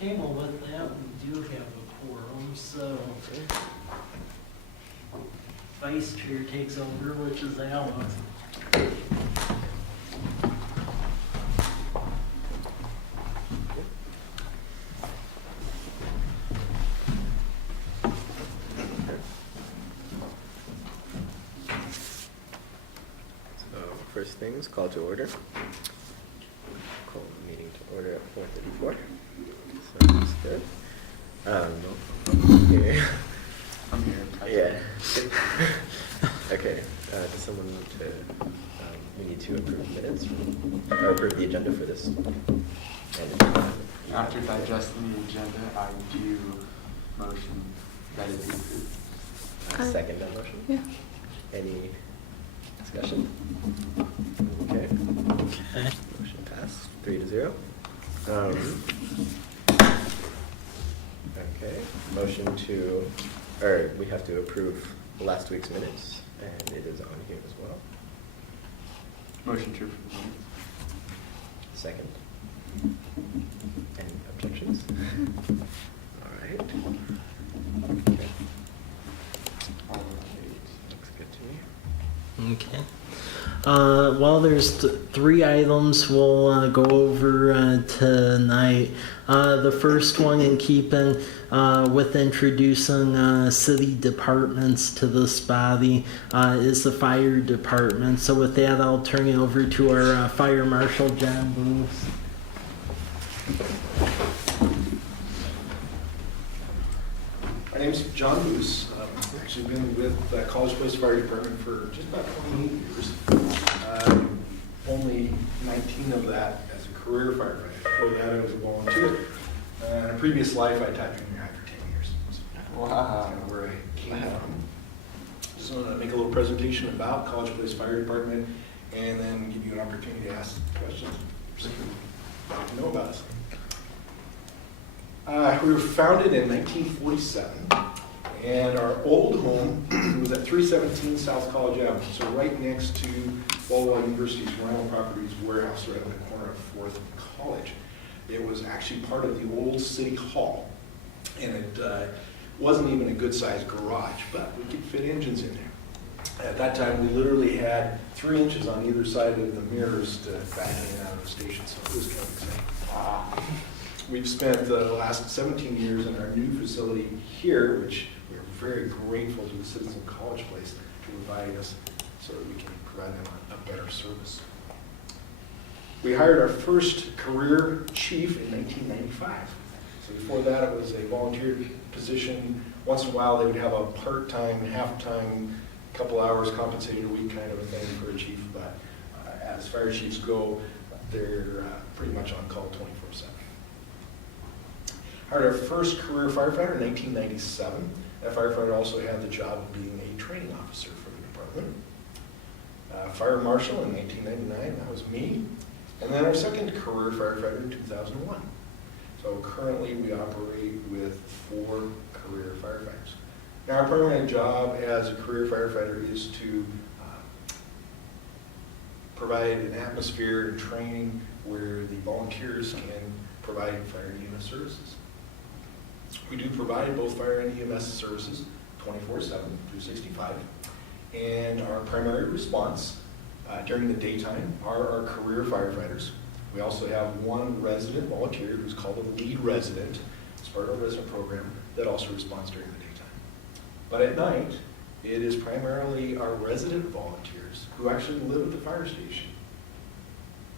Okay, well with that, we do have a quorum, so vice chair takes over, which is Alex. So first things, call to order. Call the meeting to order at 4:34. Sounds good. Okay. I'm here. Yeah. Okay. Does someone need to? We need to approve minutes or approve the agenda for this. After digesting the agenda, I do motion that it be approved. Second that motion. Yeah. Any discussion? Okay. Okay. Motion passed 3-0. Okay. Motion to, or we have to approve last week's minutes, and it is on here as well. Motion to approve the minutes. Second. Any objections? All right. Okay. All right. Looks good to me. Okay. Well, there's three items we'll go over tonight. The first one, in keeping with introducing city departments to this body, is the fire department. So with that, I'll turn it over to our Fire Marshal, John Booth. My name's John Boos. I've actually been with College Place Fire Department for just about 28 years. Only 19 of that as a career firefighter. Before that, I was a volunteer. In a previous life, I taught junior high for 10 years. So Wow. that's kind of where I came from. Just want to make a little presentation about College Place Fire Department and then give you an opportunity to ask questions. Something you'd like to know about us. We were founded in 1947, and our old home was at 317 South College Avenue, so right next to Walla University's rental properties warehouse right on the corner of 4th and College. It was actually part of the old City Hall, and it wasn't even a good-sized garage, but we could fit engines in there. At that time, we literally had 3 inches on either side of the mirrors to back in and out of the station, so it was kind of exciting. Wow. We've spent the last 17 years in our new facility here, which we are very grateful to the citizens of College Place to provide us so that we can provide them a better service. We hired our first career chief in 1995. So before that, it was a volunteer position. Once in a while, they would have a part-time, half-time, couple hours compensated a week kind of a thing for a chief. But as fire chiefs go, they're pretty much on call 24/7. Hired our first career firefighter in 1997. That firefighter also had the job of being a training officer for the department. Fire marshal in 1999, that was me. And then our second career firefighter in 2001. So currently we operate with 4 career firefighters. Now our primary job as a career firefighter is to provide an atmosphere and training where the volunteers can provide fire and EMS services. We do provide both fire and EMS services 24/7, 365, and our primary response during the daytime are our career firefighters. We also have one resident volunteer who's called a lead resident. It's part of our resident program that also responds during the daytime. But at night, it is primarily our resident volunteers who actually live at the fire station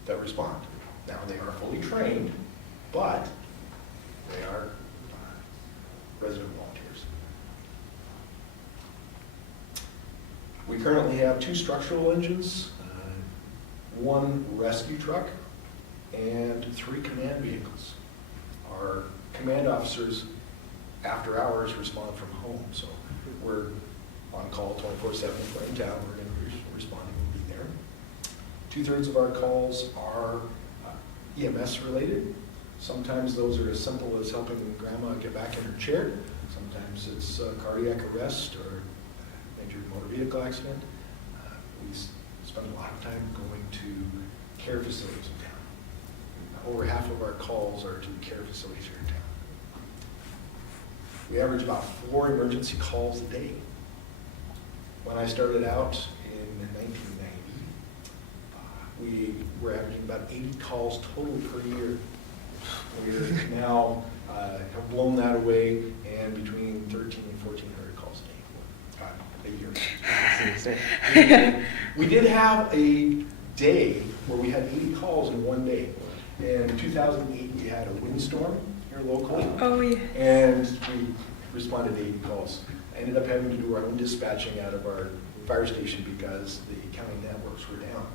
that respond. Now, they are fully trained, but they are resident volunteers. We currently have 2 structural engines, 1 rescue truck, and 3 command vehicles. Our command officers, after hours, respond from home, so we're on call 24/7 if we're in town. We're going to be responding and be there. 2/3 of our calls are EMS related. Sometimes those are as simple as helping grandma get back in her chair. Sometimes it's cardiac arrest or major motor vehicle accident. We spend a lot of time going to care facilities in town. Over half of our calls are to care facilities here in town. We average about 4 emergency calls a day. When I started out in 1990, we were averaging about 80 calls total per year. We now have blown that away, and between 13 and 1,400 calls a year. We did have a day where we had 80 calls in one day. In 2008, we had a windstorm here locally. Oh, yeah. And we responded to 80 calls. I ended up having to do our own dispatching out of our fire station because the county networks were down.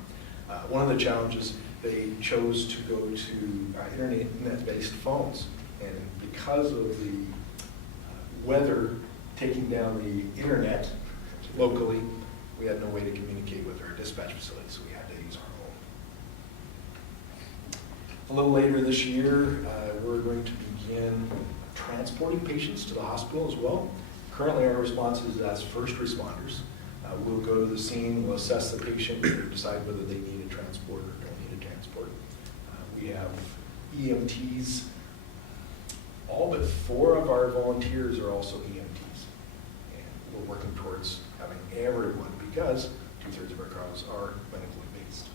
One of the challenges, they chose to go to internet-based phones. And because of the weather taking down the internet locally, we had no way to communicate with our dispatch facility, so we had to use our own. A little later this year, we're going to begin transporting patients to the hospital as well. Currently, our response is as first responders. We'll go to the scene, we'll assess the patient, and decide whether they need a transport or don't need a transport. We have EMTs. All but 4 of our volunteers are also EMTs. And we're working towards having everyone, because 2/3 of our calls are medically based.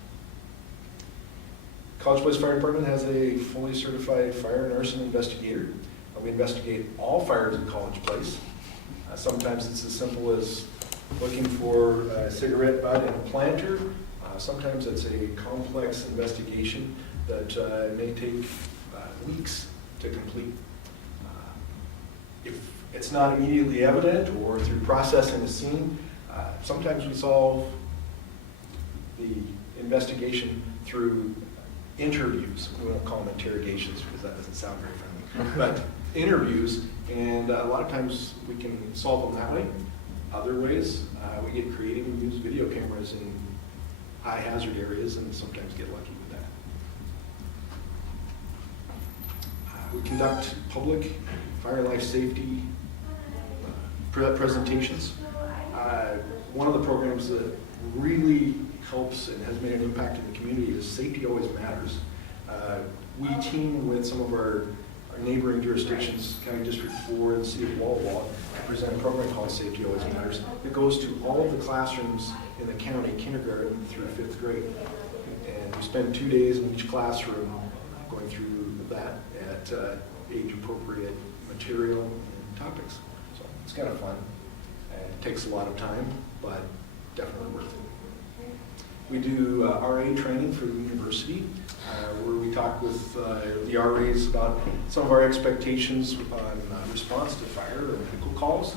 College Place Fire Department has a fully certified fire and arson investigator. We investigate all fires in College Place. Sometimes it's as simple as looking for a cigarette butt in a planter. Sometimes it's a complex investigation that may take weeks to complete. If it's not immediately evident or through processing the scene, sometimes we solve the investigation through interviews. We won't call them interrogations because that doesn't sound very friendly, but interviews, and a lot of times we can solve them that way. Other ways, we get creative and use video cameras in high hazard areas and sometimes get lucky with that. We conduct public fire and life safety presentations. One of the programs that really helps and has made an impact in the community is Safety Always Matters. We team with some of our neighboring jurisdictions, County District 4 and the City of Walla Walla, to present a program called Safety Always Matters. It goes to all of the classrooms in the county, kindergarten through 5th grade. And we spend 2 days in each classroom going through that at age-appropriate material and topics. So it's kind of fun. It takes a lot of time, but definitely worth it. We do RA training for the university, where we talk with the RAs about some of our expectations on response to fire or medical calls.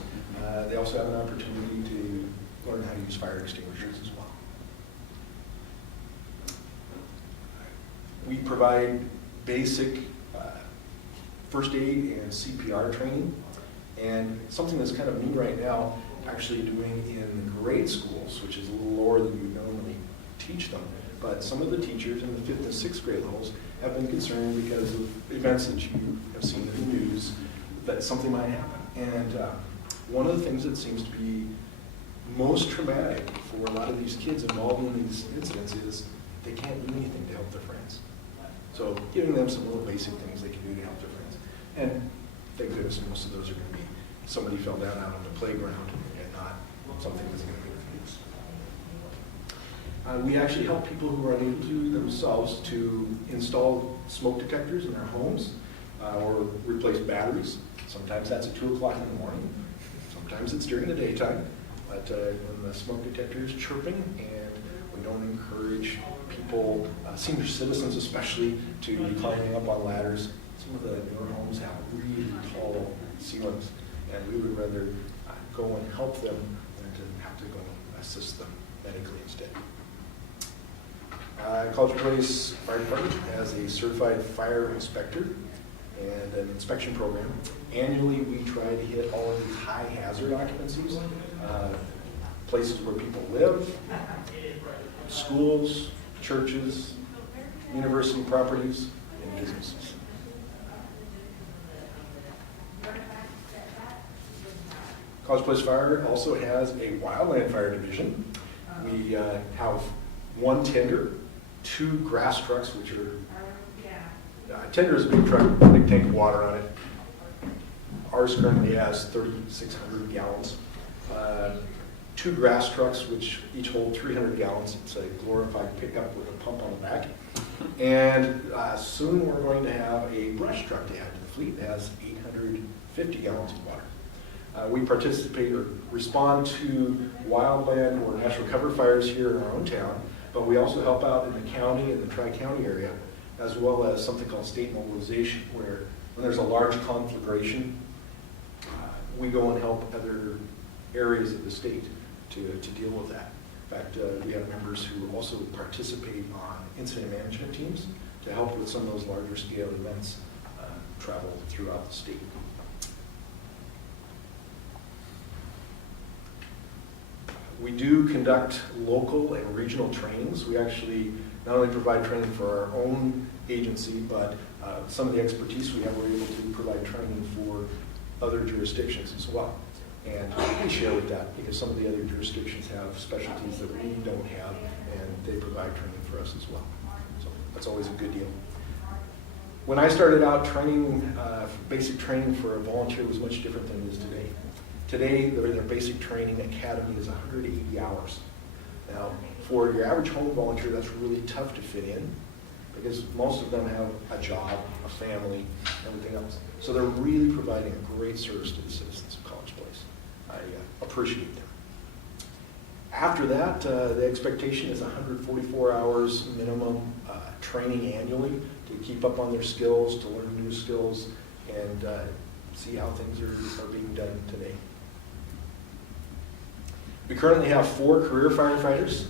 They also have an opportunity to learn how to use fire extinguishers as well. We provide basic first aid and CPR training, and something that's kind of new right now, actually doing in grade schools, which is a little lower than you normally teach them. But some of the teachers in the 5th and 6th grade levels have been concerned because of events that you have seen in the news that something might happen. And one of the things that seems to be most traumatic for a lot of these kids involved in these incidents is they can't do anything to help their friends. So giving them some little basic things they can do to help their friends. And thank goodness most of those are going to be somebody fell down out on the playground and not something that's going to be abused. We actually help people who are unable to themselves to install smoke detectors in their homes or replace batteries. Sometimes that's at 2 o'clock in the morning. Sometimes it's during the daytime. But when the smoke detector is chirping, and we don't encourage people, senior citizens especially, to be climbing up on ladders. Some of the newer homes have really tall ceilings, and we would rather go and help them than to have to go and assist them medically instead. College Place Fire Department has a certified fire inspector and an inspection program. Annually, we try to hit all of these high hazard occupancies, places where people live, schools, churches, university properties, and businesses. College Place Fire also has a wildland fire division. We have 1 tender, 2 grass trucks, which are, tender is a big truck, big tank of water on it. Ours currently has 3,600 gallons. 2 grass trucks, which each hold 300 gallons. It's a glorified pickup with a pump on the back. And soon we're going to have a brush truck to add to the fleet that has 850 gallons of water. We participate or respond to wildland or natural cover fires here in our own town, but we also help out in the county and the tri-county area, as well as something called state mobilization, where when there's a large conflagration, we go and help other areas of the state to deal with that. In fact, we have members who also participate on incident management teams to help with some of those larger scale events travel throughout the state. We do conduct local and regional trainings. We actually not only provide training for our own agency, but some of the expertise we have, we're able to provide training for other jurisdictions as well. And we share with that because some of the other jurisdictions have specialties that we don't have, and they provide training for us as well. So that's always a good deal. When I started out training, basic training for a volunteer was much different than it is today. Today, their basic training academy is 180 hours. Now, for your average home volunteer, that's really tough to fit in because most of them have a job, a family, everything else. So they're really providing a great service to the citizens of College Place. I appreciate them. After that, the expectation is 144 hours minimum training annually to keep up on their skills, to learn new skills, and see how things are being done today. We currently have 4 career firefighters.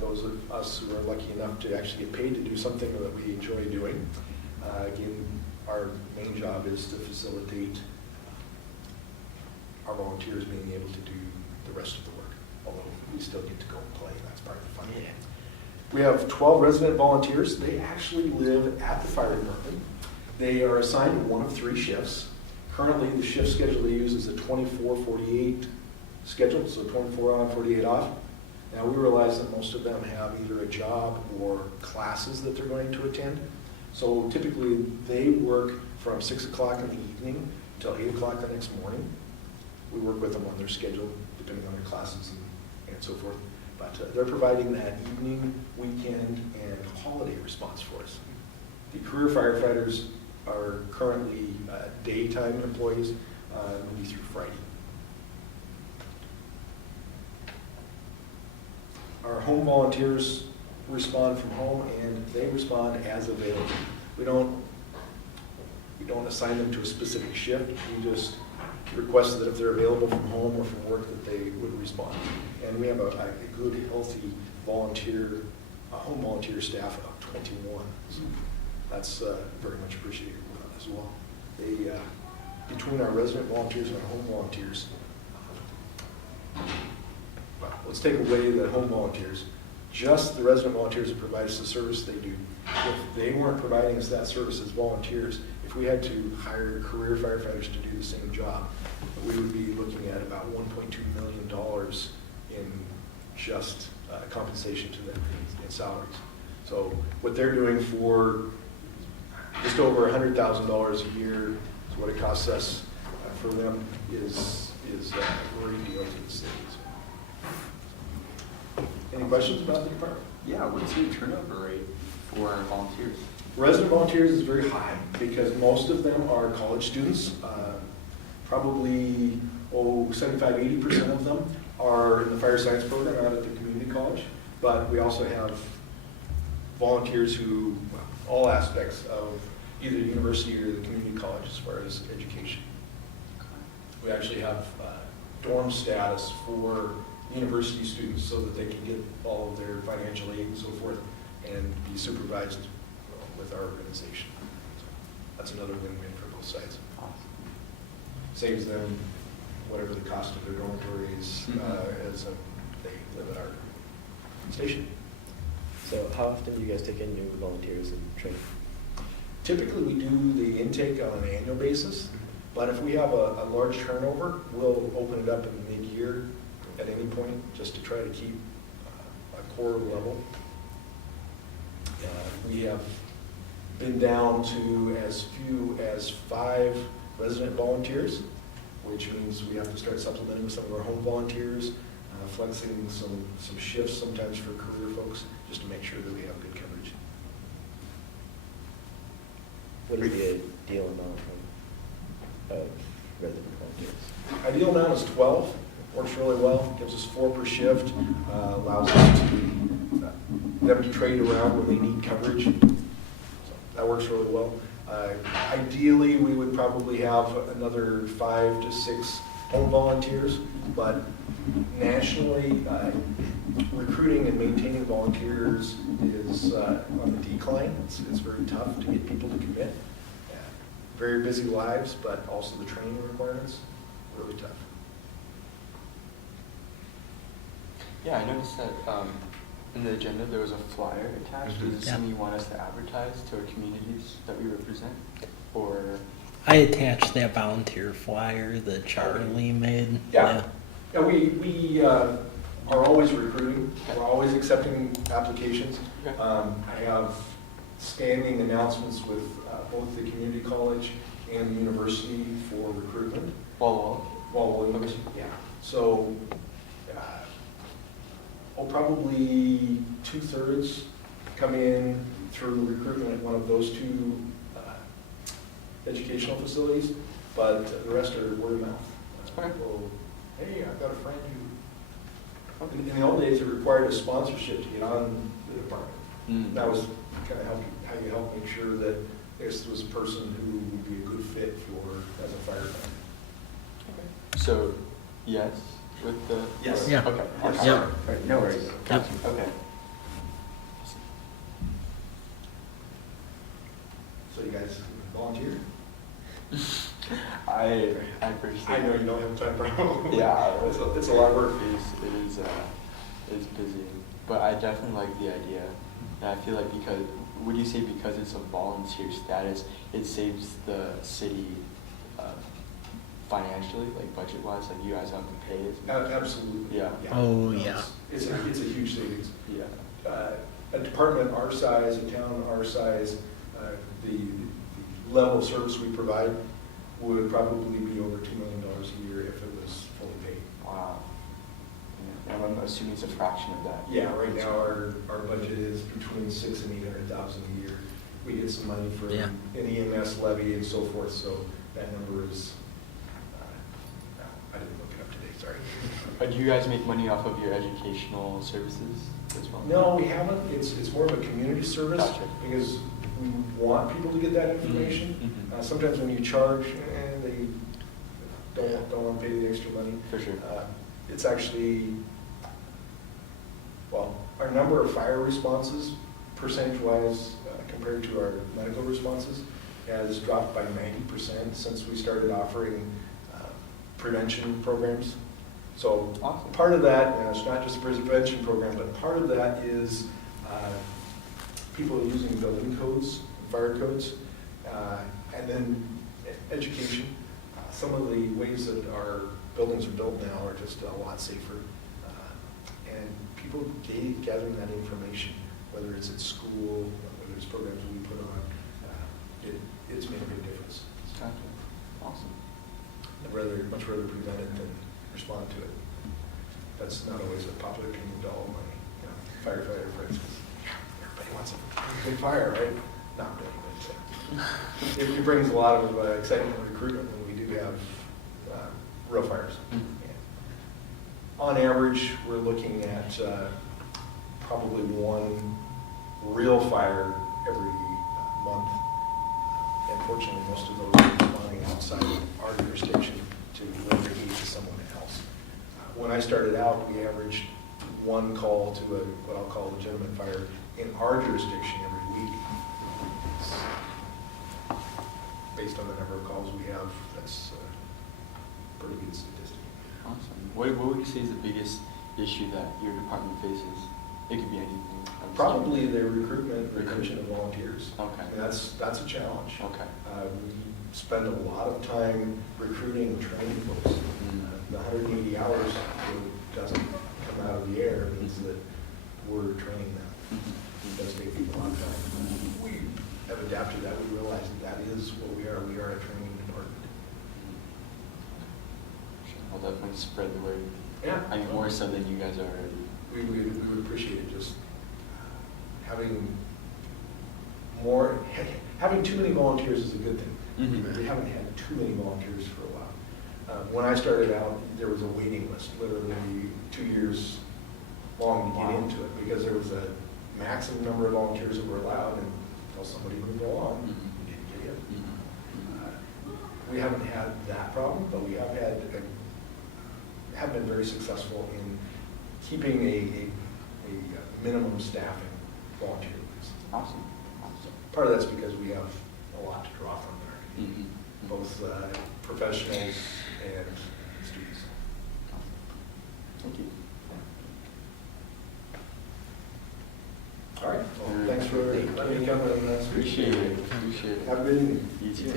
Those of us who are lucky enough to actually get paid to do something that we enjoy doing. Again, our main job is to facilitate our volunteers being able to do the rest of the work, although we still get to go and play. That's part of the fun. Yeah. We have 12 resident volunteers. They actually live at the fire department. They are assigned to one of 3 shifts. Currently, the shift schedule they use is a 24-48 schedule, so 24 on, 48 off. Now, we realize that most of them have either a job or classes that they're going to attend. So typically, they work from 6 o'clock in the evening until 8 o'clock the next morning. We work with them on their schedule, depending on their classes and so forth. But they're providing that evening, weekend, and holiday response for us. The career firefighters are currently daytime employees, Monday through Friday. Our home volunteers respond from home, and they respond as available. We don't assign them to a specific shift. We just request that if they're available from home or from work, that they would respond. And we have a good, healthy volunteer, home volunteer staff of 21. So that's very much appreciated as well. They, between our resident volunteers and our home volunteers, well, let's take away the home volunteers. Just the resident volunteers that provide us the service they do. If they weren't providing us that service as volunteers, if we had to hire career firefighters to do the same job, we would be looking at about $1.2 million in just compensation to them in salaries. So what they're doing for just over $100,000 a year is what it costs us for them is a great deal to the city. Any questions about the department? Yeah, what's your turnover rate for volunteers? Resident volunteers is very high because most of them are college students. Probably 75-80% of them are in the fire science program out at the community college. But we also have volunteers who, all aspects of either the university or the community college as far as education. We actually have dorm status for university students so that they can get all of their financial aid and so forth and be supervised with our organization. So that's another win-win for both sides. Awesome. Saves them whatever the cost of their dormitory is as they live at our station. So how often do you guys take in new volunteers and train? Typically, we do the intake on an annual basis, but if we have a large turnover, we'll open it up in mid-year at any point, just to try to keep a core level. We have been down to as few as 5 resident volunteers, which means we have to start supplementing with some of our home volunteers, flexing some shifts sometimes for career folks, just to make sure that we have good coverage. What is the ideal amount of resident volunteers? Ideal amount is 12, works really well, gives us 4 per shift, allows us them to trade around when they need coverage. So that works really well. Ideally, we would probably have another 5 to 6 home volunteers, but nationally, recruiting and maintaining volunteers is on the decline. It's very tough to get people to commit. Very busy lives, but also the training requirements, really tough. Yeah, I noticed that in the agenda there was a flyer attached. Is it Yeah. something you want us to advertise to our communities that we represent? Or I attached that volunteer flyer that Charlie made. Yeah, we are always recruiting. We're always accepting applications. Okay. I have standing announcements with both the community college and the university for recruitment. Wall Williams. Okay. Yeah. So, probably 2/3 come in through recruitment at one of those 2 educational facilities, but the rest are word of mouth. Okay. People, hey, I've got a friend who. In the old days, it required a sponsorship to get on the department. Mm. That was kind of how you help make sure that this was a person who would be a good fit for as a firefighter. So, yes, with the... Yes. Yeah. Okay. Yes. Yep. All right, no worries. Yep. Okay. So you guys volunteer? I personally... I know you don't have time for it. Yeah. It's a lot of work. It is busy, but I definitely like the idea. And I feel like would you say because it's a volunteer status, it saves the city financially, like budget-wise, like you guys don't have to pay as much? Absolutely. Yeah. Oh, No, yeah. It's a huge savings. Yeah. A department our size, a town our size, the level of service we provide would probably be over $2 million a year if it was fully paid. Wow. Yeah. And I'm assuming it's a fraction of that. Yeah, right now our budget is between $600,000 and $800,000 a year. We get some money for Yeah. an EMS levy and so forth, so that number is, I didn't look it up today, sorry. Do you guys make money off of your educational services as well? No, we haven't. It's more of a community service. Gotcha. Because we want people to get that information. Mhm. Sometimes when you charge, they don't want to pay the extra money. For sure. It's actually, well, our number of fire responses, percentage-wise, compared to our medical responses, has dropped by 90% since we started offering prevention programs. So Awesome. part of that, it's not just a prevention program, but part of that is people are using building codes, fire codes, and then education. Some of the ways that our buildings are built now are just a lot safer. And people gathering that information, whether it's at school, whether it's programs we put on, it's made a big difference. Gotcha. Awesome. I'd much rather prevent it than respond to it. That's not always a popular opinion to all my firefighter friends. Everybody wants a big fire, right? Not really, but it brings a lot of excitement and recruitment when we do have real fires. Mhm. On average, we're looking at probably one real fire every month. Unfortunately, most of those are responding outside of our jurisdiction to render aid to someone else. When I started out, we averaged one call to what I'll call a legitimate fire in our jurisdiction every week. Based on the number of calls we have, that's a pretty good statistic. Awesome. What would you say is the biggest issue that your department faces? It could be anything. Probably the recruitment, retention of volunteers. Okay. I mean, that's a challenge. Okay. We spend a lot of time recruiting and training folks. The 180 hours doesn't come out of the air. It means that we're training them. It does take people a lot of time. We have adapted that. We realize that is what we are. We are a training department. I'll definitely spread the word. Yeah. I mean, more so than you guys are already. We would appreciate it, just having having too many volunteers is a good thing. Mhm. We haven't had too many volunteers for a while. When I started out, there was a waiting list, literally 2 years long to get Wow. into it, because there was a maximum number of volunteers that were allowed, and until somebody moved along, Mhm. you didn't get in. Mhm. We haven't had that problem, but we have have been very successful in keeping a minimum staffing volunteer list. Awesome. Awesome. Part of that's because we have a lot to draw from there, Mhm. both professionals and students. Thank you. All right, well, thanks for letting me come and speak. Appreciate it. Appreciate it. Have a good evening. You too.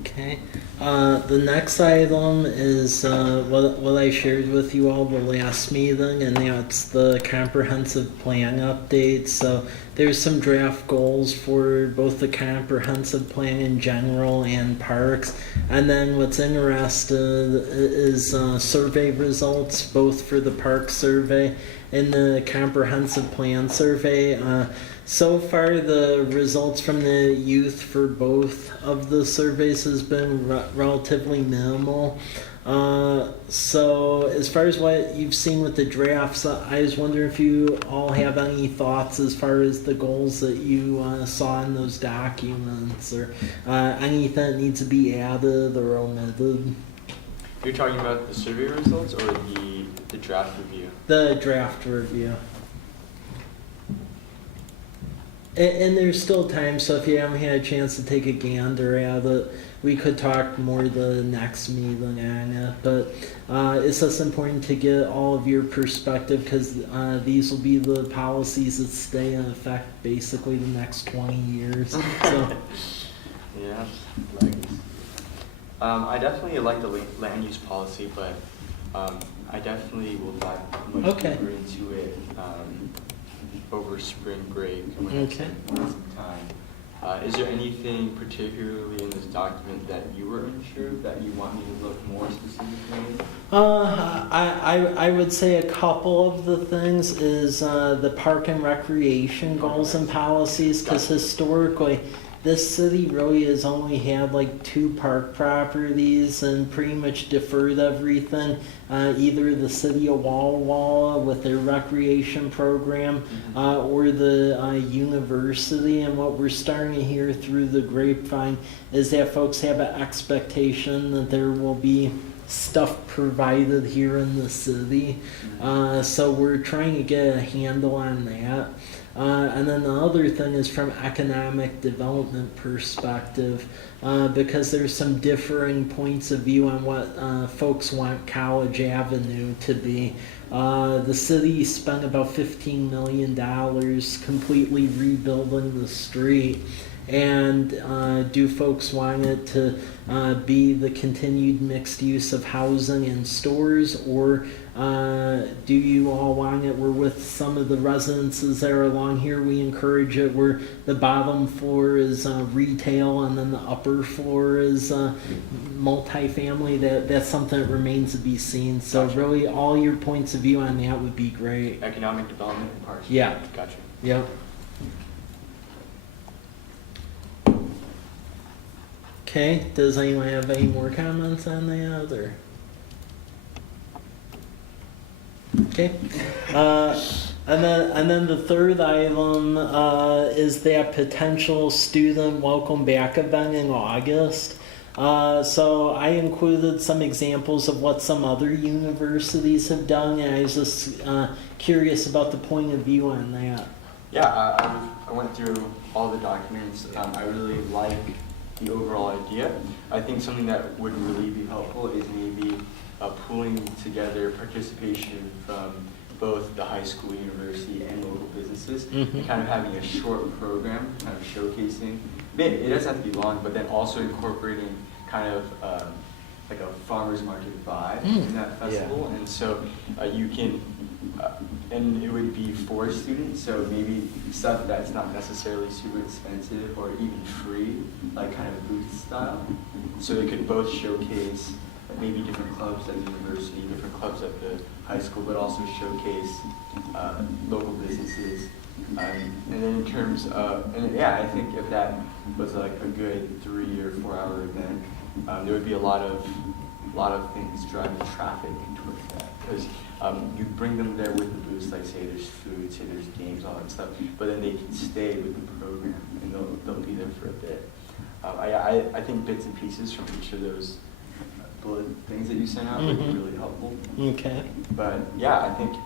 Okay. The next item is what I shared with you all the last meeting, and that's the comprehensive plan update. So there's some draft goals for both the comprehensive plan in general and parks. And then what's interesting is survey results, both for the park survey and the comprehensive plan survey. So far, the results from the youth for both of the surveys has been relatively minimal. So as far as what you've seen with the drafts, I was wondering if you all have any thoughts as far as the goals that you saw in those documents, or anything that needs to be added or omitted. You're talking about the survey results or the draft review? The draft review. And there's still time, so if you haven't had a chance to take a gander at it, we could talk more the next meeting on it. But it's just important to get all of your perspective, because these will be the policies that stay in effect basically the next 20 years. So. Yeah, legacy. I definitely like the land use policy, but I definitely will dive much deeper into it over spring break when I Okay. have some time. Is there anything particularly in this document that you were unsure of, that you want me to look more specifically? I would say a couple of the things is the park and recreation goals and policies, because historically this city really has only had like 2 park properties and pretty much deferred everything. Either the city of Walla Walla with their recreation program, or the university. And what we're starting to hear through the grapevine is that folks have an expectation that there will be stuff provided here in the city. So we're trying to get a handle on that. And then the other thing is from economic development perspective, because there's some differing points of view on what folks want College Avenue to be. The city spent about $15 million completely rebuilding the street. And do folks want it to be the continued mixed use of housing and stores, or do you all want it where with some of the residences that are along here, we encourage it where the bottom floor is retail and then the upper floor is multifamily? That's something that remains to be seen. So Gotcha. really all your points of view on that would be great. Economic development and parks. Yeah. Gotcha. Yep. Okay, does anyone have any more comments on that, or? Okay, and then the third item is that potential student welcome back event in August. So I included some examples of what some other universities have done, and I was just curious about the point of view on that. Yeah, I went through all the documents. I really like the overall idea. I think something that would really be helpful is maybe pooling together participation from both the high school, university, and local businesses, and kind of having a short program, kind of showcasing. It doesn't have to be long, but then also incorporating kind of like a farmer's market vibe in that festival. And so you can, and it would be for students, so maybe stuff that's not necessarily super expensive or even free, like kind of booth style. So they could both showcase maybe different clubs at the university, different clubs at the high school, but also showcase local businesses. And then in terms of, and yeah, I think if that was like a good 3 or 4 hour event, there would be a lot of things driving traffic towards that. Because you bring them there with the booths, like say there's food, say there's games, all that stuff, but then they can stay with the program and they'll be there for a bit. I think bits and pieces from each of those bullet things that you sent out would be really helpful. Okay. But yeah, I think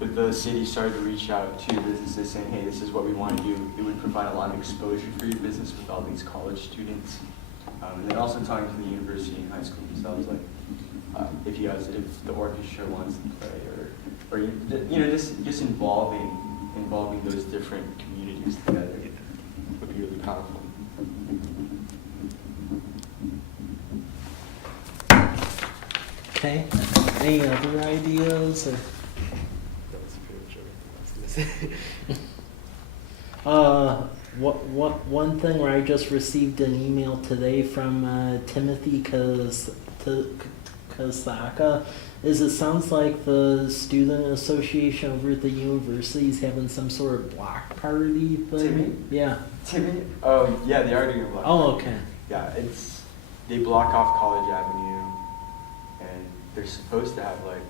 if the city started to reach out to businesses saying, hey, this is what we want to do, it would provide a lot of exposure for your business with all these college students. And then also talking to the university and high school themselves, like if the orchestra wants to play, or you know, just involving those different communities together would be really powerful. Okay. Any other ideas? Or? That was pretty much everything I was gonna say. One thing where I just received an email today from Timothy Kazaka is it sounds like the student association over at the university is having some sort of block party thing. Timmy? Yeah. Timmy? Yeah, they are doing a block. Oh, okay. Yeah, they block off College Avenue, and they're supposed to have like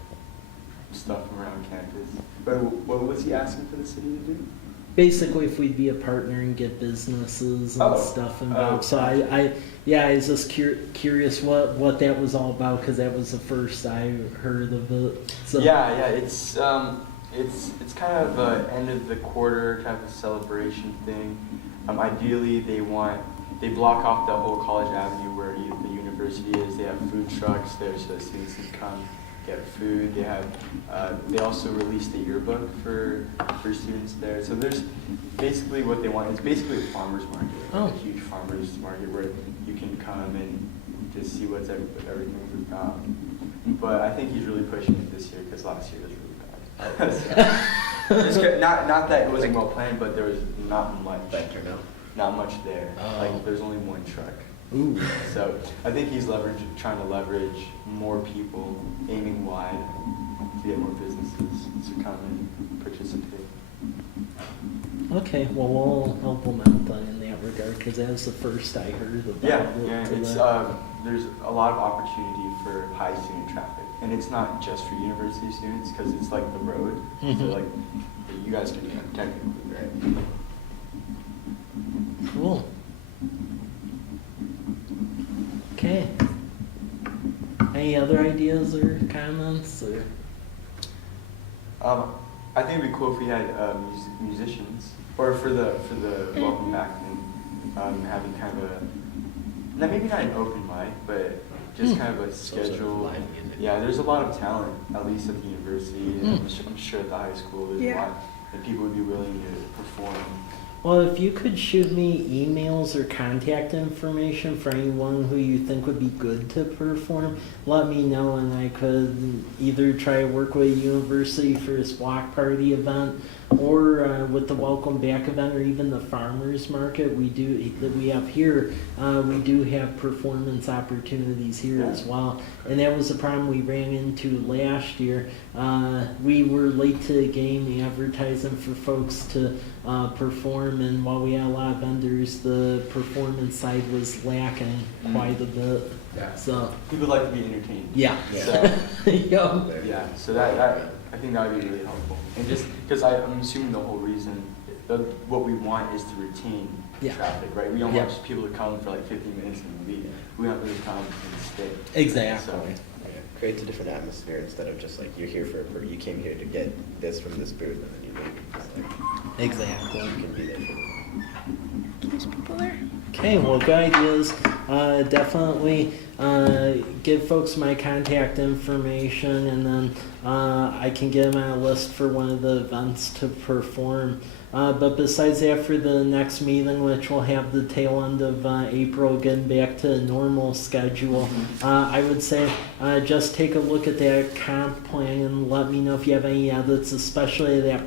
stuff from around campus. But what was he asking for the city to do? Basically, if we'd be a partner and get businesses and stuff involved. So I was just curious what that was all about because that was the first I heard of it. So. Yeah, it's kind of an end of the quarter type of celebration thing. Ideally, they block off the whole College Avenue where the university is. They have food trucks there so that students can come get food. They also released a yearbook for students there. So there's basically what they want. It's basically a farmer's market, like a huge farmer's market where you can come and just see what's everything we've got. But I think he's really pushing it this year because last year was really bad. So, not that it wasn't well planned, but there was not much. Not much there. Like there's only one truck. Ooh. So I think he's trying to leverage more people, aiming wide to get more businesses to come and participate. Okay, well we'll help them out then in that regard because that was the first I heard about it. It's there's a lot of opportunity for high student traffic, and it's not just for university students because it's like the road. So like you guys can technically, right? Cool. Okay. Any other ideas or comments? Or? I think it'd be cool if we had musicians, or for the welcome back thing, having kind of maybe not an open mic, but just kind of a schedule. Yeah, there's a lot of talent, at least at the university, and I'm sure at the high school there's a lot, and people would be willing to perform. Well, if you could shoot me emails or contact information for anyone who you think would be good to perform, let me know and I could either try to work with a university for this block party event or with the welcome back event or even the farmers market that we have here. We do have performance opportunities here as well. And that was the problem we ran into last year. We were late to the game advertising for folks to perform, and while we had a lot of vendors, the performance side was lacking quite a bit. Yeah. So people like to be entertained. Yeah. So, yeah. So that I think that would be really helpful. And just because I'm assuming the whole reason, what we want is to retain traffic, right? We don't want people to come for like 15 minutes and leave. We want them to come and stay. Exactly. So, creates a different atmosphere instead of just like you're here you came here to get this from this booth and then you leave. It's like, Exactly. you can be there for There's people there. Okay, well, good ideas. Definitely give folks my contact information, and then I can get them on a list for one of the events to perform. But besides that, for the next meeting, which will have the tail end of April, getting back to the normal schedule, I would say just take a look at that comp plan and let me know if you have any edits, especially that